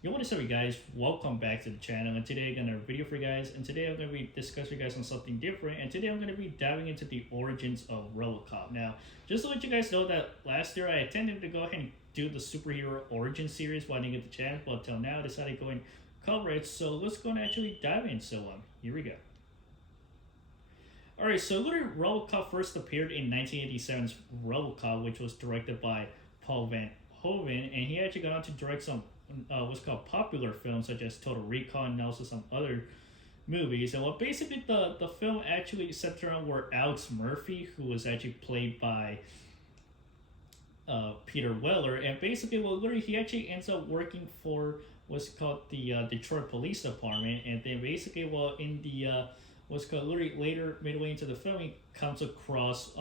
Yo, what is up, you guys? Welcome back to the channel. And today I'm gonna video for you guys. And today I'm gonna be discussing you guys on something different. And today I'm gonna be diving into the origins of RoboCop. Now, just to let you guys know that last year I intended to go ahead and do the superhero origin series, but I didn't get the chance. But until now, I decided to go and cover it. So let's go and actually dive in. So here we go. Alright, so literally RoboCop first appeared in 1987's RoboCop, which was directed by Paul Van Hoven, and he actually got on to direct some what's called popular films such as Total Recall and also some other movies. And what basically the film actually centered around were Alex Murphy, who was actually played by Peter Weller, and basically, well, literally, he actually ends up working for what's called the Detroit Police Department, and then basically, well, in the what's called literally later midway into the film, he comes across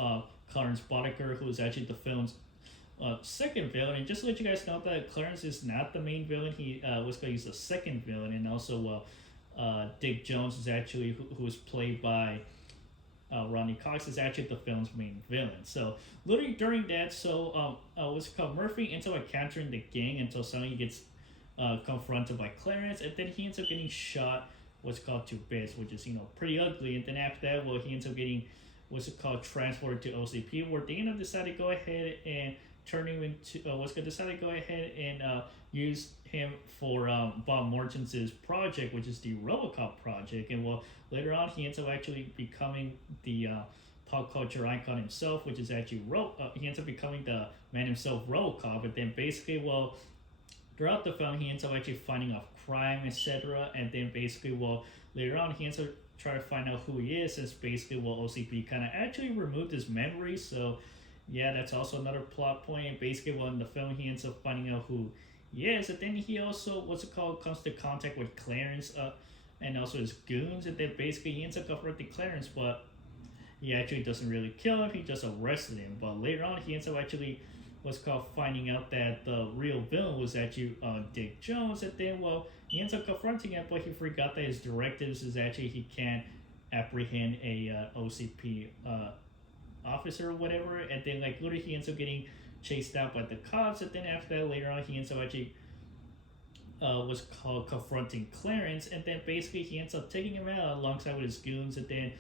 Clarence Boddicker, who is actually the film's second villain. And just to let you guys know that Clarence is not the main villain. He was called he's the second villain, and also Dick Jones is actually who is played by Rodney Cox is actually the film's main villain. So literally during that, what's called Murphy ends up encountering the gang until suddenly he gets confronted by Clarence, and then he ends up getting shot what's called to bits, which is pretty ugly. And then after that, well, he ends up getting what's it called transported to OCP, where they end up decided to go ahead and turn him into decided to go ahead and use him for Bob Morton's project, which is the RoboCop project. And well, later on, he ends up actually becoming the pop culture icon himself, which is actually he ends up becoming the man himself, RoboCop. But then basically, well, throughout the film, he ends up actually finding out crime, etc. And then basically, well, later on, he ends up trying to find out who he is, since basically, well, OCP kind of actually removed his memory. So yeah, that's also another plot point. And basically, well, in the film, he ends up finding out who he is, and then he also comes to contact with Clarence, and also his goons, and then basically he ends up confronting Clarence, but he actually doesn't really kill him. He just arrested him. But later on, he ends up actually finding out that the real villain was actually Dick Jones, and then well, he ends up confronting him, but he forgot that his directives is actually he can't apprehend a OCP officer or whatever. And then like literally he ends up getting chased out by the cops, and then after that later on he ends up actually confronting Clarence, and then basically he ends up taking him out alongside with his goons. And then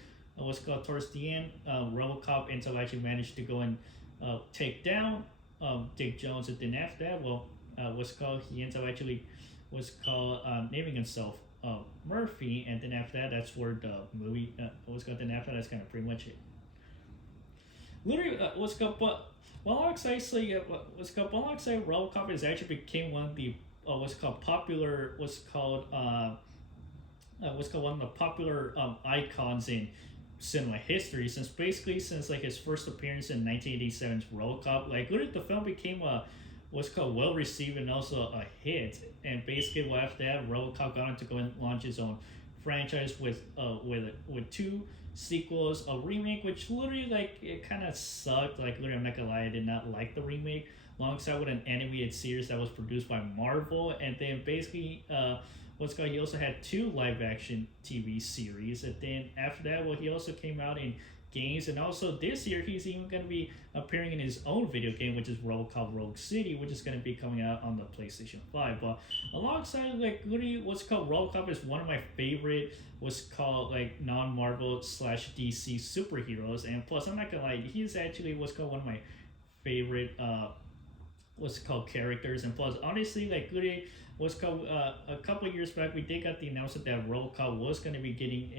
towards the end, RoboCop ends up actually managed to go and take down Dick Jones. And then after that, well, he ends up actually naming himself Murphy. And then after that, that's where the movie then after that's kind of pretty much it. Literally, but alongside RoboCop is actually became one of the popular one of the popular icons in cinema history, since like his first appearance in 1987's RoboCop. Like literally the film became well received and also a hit. And basically, well, after that, RoboCop got on to go and launch his own franchise with two sequels, a remake which literally like it kind of sucked. Like literally, I'm not gonna lie, I did not like the remake. Alongside with an animated series that was produced by Marvel, and then basically he also had two live action TV series. And then after that, well, he also came out in games, and also this year he's even going to be appearing in his own video game, which is RoboCop Rogue City, which is going to be coming out on the PlayStation 5. But alongside, like literally, RoboCop is one of my favorite non-Marvel / DC superheroes. And plus, I'm not gonna lie, he's actually one of my favorite characters. And plus, honestly, like literally, a couple of years back, we did got the announcement that RoboCop was going to be getting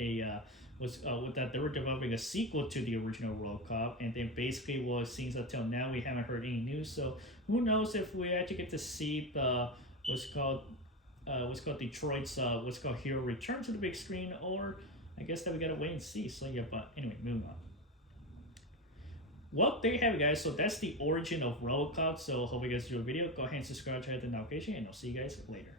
that they were developing a sequel to the original RoboCop. And then basically, well, it seems until now we haven't heard any news. So who knows if we actually get to see the Detroit's hero return to the big screen, or I guess that we gotta wait and see. So yeah, but anyway, moving on. Well, there you have it, guys. So that's the origin of RoboCop. So hope you guys enjoyed the video. Go ahead and subscribe to hit the notification, and I'll see you guys later.